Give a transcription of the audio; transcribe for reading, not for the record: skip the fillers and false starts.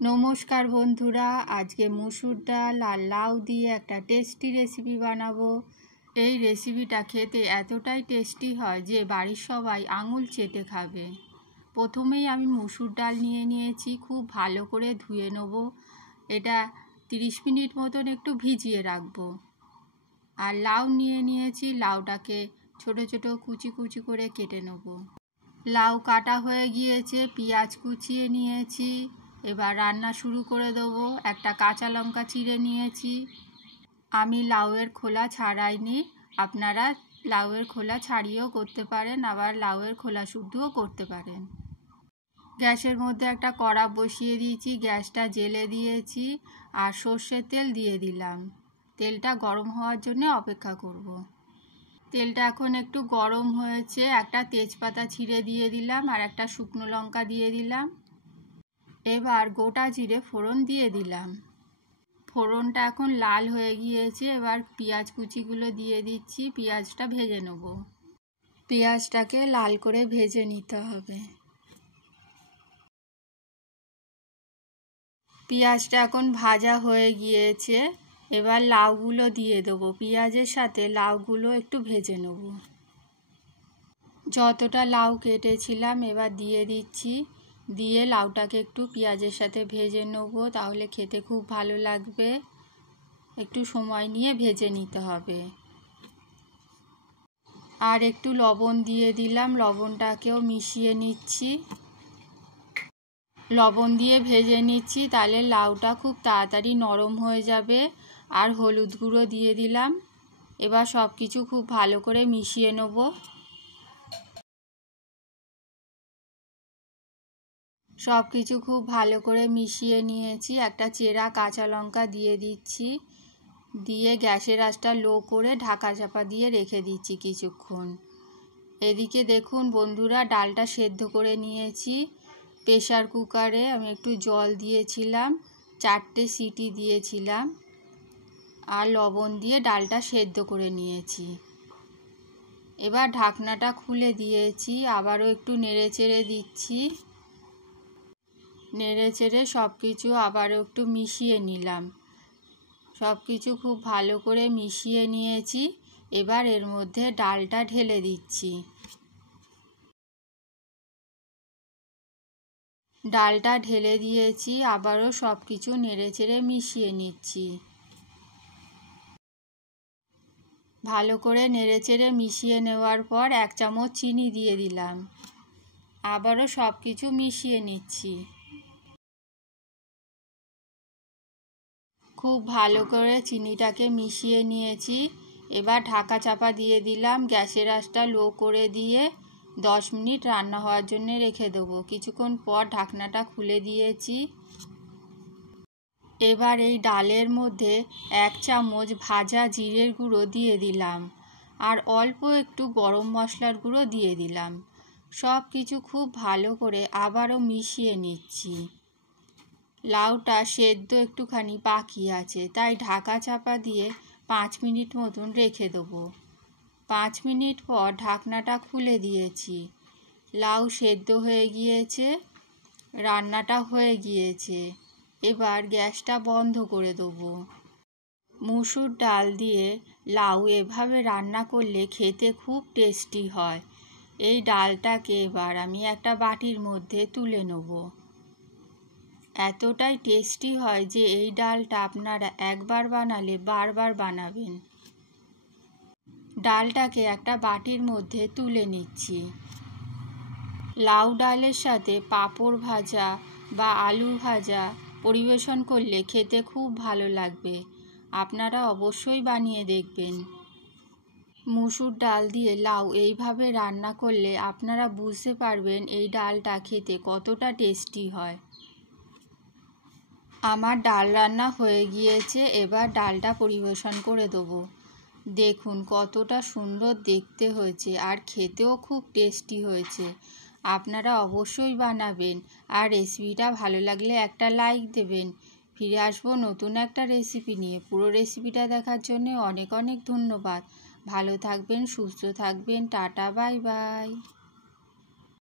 নমস্কার বন্ধুরা, আজকে মুসুর ডাল আর লাউ দিয়ে একটা টেস্টি রেসিপি বানাবো। এই রেসিপিটা খেতে এতটাই টেস্টি হয় যে বাড়ির সবাই আঙুল চেটে খাবে। প্রথমেই আমি মুসুর ডাল নিয়ে নিয়েছি, খুব ভালো করে ধুয়ে নেব। এটা 30 মিনিট মতন একটু ভিজিয়ে রাখবো। আর লাউ নিয়ে নিয়েছি, লাউটাকে ছোট ছোট কুচি কুচি করে কেটে নেব। লাউ কাটা হয়ে গিয়েছে, পেঁয়াজ কুচিয়ে নিয়েছি। এবার রান্না শুরু করে দেবো। একটা কাঁচা লঙ্কা চিড়ে নিয়েছি। আমি লাউয়ের খোলা ছাড়াইনি, আপনারা লাউয়ের খোলা ছাড়িয়েও করতে পারেন, আবার লাউয়ের খোলা শুদ্ধও করতে পারেন। গ্যাসের মধ্যে একটা কড়া বসিয়ে দিয়েছি, গ্যাসটা জ্বেলে দিয়েছি আর সর্ষের তেল দিয়ে দিলাম। তেলটা গরম হওয়ার জন্য অপেক্ষা করব। তেলটা এখন একটু গরম হয়েছে, একটা তেজপাতা ছিঁড়ে দিয়ে দিলাম আর একটা শুকনো লঙ্কা দিয়ে দিলাম। এবার গোটা জিরে ফোড়ন দিয়ে দিলাম। ফোড়নটা এখন লাল হয়ে গিয়েছে, এবার পেঁয়াজ কুচিগুলো দিয়ে দিচ্ছি। পেঁয়াজটা ভেজে নেব। পেঁয়াজটাকে লাল করে ভেজে নিতে হবে। পেঁয়াজটা এখন ভাজা হয়ে গিয়েছে, এবার লাউগুলো দিয়ে দেবো। পেঁয়াজের সাথে লাউগুলো একটু ভেজে নেব। যতটা লাউ কেটেছিলাম এবার দিয়ে দিচ্ছি। দিয়ে লাউটাকে একটু পেঁয়াজের সাথে ভেজে নেব, তাহলে খেতে খুব ভালো লাগবে। একটু সময় নিয়ে ভেজে নিতে হবে। আর একটু লবণ দিয়ে দিলাম, লবণটাকেও মিশিয়ে নিচ্ছি। লবণ দিয়ে ভেজে নিচ্ছি, তাহলে লাউটা খুব তাড়াতাড়ি নরম হয়ে যাবে। আর হলুদ গুঁড়ো দিয়ে দিলাম। এবার সব কিছু খুব ভালো করে মিশিয়ে নেব। সব কিছু খুব ভালো করে মিশিয়ে নিয়েছি। একটা চেরা কাঁচা লঙ্কা দিয়ে দিচ্ছি। দিয়ে গ্যাসের আঁচটা লো করে ঢাকা চাপা দিয়ে রেখে দিচ্ছি কিছুক্ষণ। এদিকে দেখুন বন্ধুরা, ডালটা সেদ্ধ করে নিয়েছি। প্রেসার কুকারে আমি একটু জল দিয়েছিলাম, 4টে সিটি দিয়েছিলাম আর লবণ দিয়ে ডালটা সেদ্ধ করে নিয়েছি। এবার ঢাকনাটা খুলে দিয়েছি, আবারও একটু নেড়ে চেড়ে দিচ্ছি। নেড়ে চেড়ে সব কিছু আবারও একটু মিশিয়ে নিলাম। সব কিছু খুব ভালো করে মিশিয়ে নিয়েছি। এবার এর মধ্যে ডালটা ঢেলে দিচ্ছি। ডালটা ঢেলে দিয়েছি, আবারও সব কিছু নেড়ে চেড়ে মিশিয়ে নিচ্ছি। ভালো করে নেড়ে চেড়ে মিশিয়ে নেওয়ার পর 1 চামচ চিনি দিয়ে দিলাম। আবারও সব কিছু মিশিয়ে নিচ্ছি। খুব ভালো করে চিনিটাকে মিশিয়ে নিয়েছি। এবার ঢাকা চাপা দিয়ে দিলাম। গ্যাসের আঁচটা লো করে দিয়ে 10 মিনিট রান্না হওয়ার জন্য রেখে দেবো। কিছুক্ষণ পর ঢাকনাটা খুলে দিয়েছি। এবার এই ডালের মধ্যে 1 চামচ ভাজা জিরের গুঁড়ো দিয়ে দিলাম আর অল্প একটু গরম মশলার গুঁড়ো দিয়ে দিলাম। সব কিছু খুব ভালো করে আবারও মিশিয়ে নিচ্ছি। লাউটা সেদ্ধ একটুখানি বাকি আছে, তাই ঢাকা চাপা দিয়ে 5 মিনিট মতন রেখে দেবো। 5 মিনিট পর ঢাকনাটা খুলে দিয়েছি। লাউ সেদ্ধ হয়ে গিয়েছে, রান্নাটা হয়ে গিয়েছে। এবার গ্যাসটা বন্ধ করে দেবো। মুসুর ডাল দিয়ে লাউ এভাবে রান্না করলে খেতে খুব টেস্টি হয়। এই ডালটাকে এবার আমি একটা বাটির মধ্যে তুলে নেব। এতটাই টেস্টি হয় যে এই ডালটা আপনারা একবার বানালে বারবার বানাবেন। ডালটাকে একটা বাটির মধ্যে তুলে নিচ্ছি। লাউ ডালের সাথে পাঁপড় ভাজা বা আলু ভাজা পরিবেশন করলে খেতে খুব ভালো লাগবে। আপনারা অবশ্যই বানিয়ে দেখবেন। মুসুর ডাল দিয়ে লাউ এইভাবে রান্না করলে আপনারা বুঝতে পারবেন এই ডালটা খেতে কতটা টেস্টি হয়। আমার ডাল রান্না হয়ে গিয়েছে, এবার ডালটা পরিবেশন করে দেবো। দেখুন কতটা সুন্দর দেখতে হয়েছে আর খেতেও খুব টেস্টি হয়েছে। আপনারা অবশ্যই বানাবেন আর রেসিপিটা ভালো লাগলে একটা লাইক দেবেন। ফিরে আসবো নতুন একটা রেসিপি নিয়ে। পুরো রেসিপিটা দেখার জন্য অনেক অনেক ধন্যবাদ। ভালো থাকবেন, সুস্থ থাকবেন। Tata, bye bye.